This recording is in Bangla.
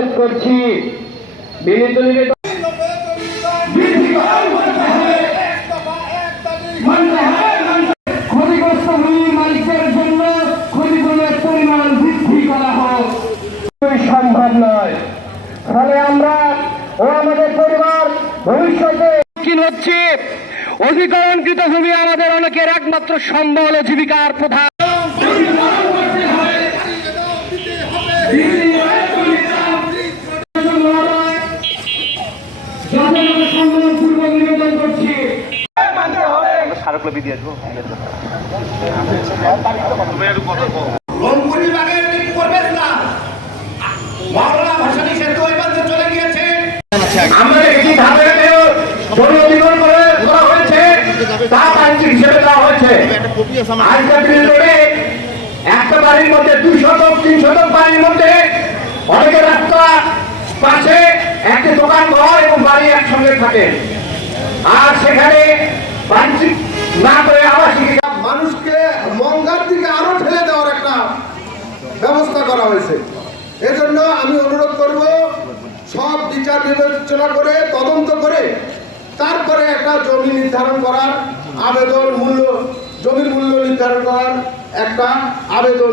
অনুরোধ করছি বিনীত নিবেদন ক্ষতিগ্রস্ত ভূমির মালিকদের জন্য ক্ষতিপূরণের পরিমাণ বৃদ্ধি করা হোক সম্ভব নয়। ফলে আমরা ও আমাদের পরিবার ভবিষ্যতে হচ্ছে অধিকরণকৃত ভূমি আমাদের অনেকের একমাত্র সম্বল ও জীবিকার প্রধান। নিবেদন করছি আমরা দেখি একটা বাড়ির মধ্যে 2 শতক 3 শতক বাড়ির মধ্যে অনেকের রাস্তা পাশে একটা দোকান ঘর এবং বাড়ি একসঙ্গে থাকে, আর সেখানে বাণিজ্যিক না করে আবাসিক মানুষকে মঙ্গার দিকে আরো ঠেলে দেওয়ার একটা ব্যবস্থা করা হয়েছে। এজন্য আমি অনুরোধ করব সব বিচার বিবেচনা করে তদন্ত করে তারপরে একটা জমি নির্ধারণ করার আবেদন, জমির মূল্য নির্ধারণ করার একটা আবেদন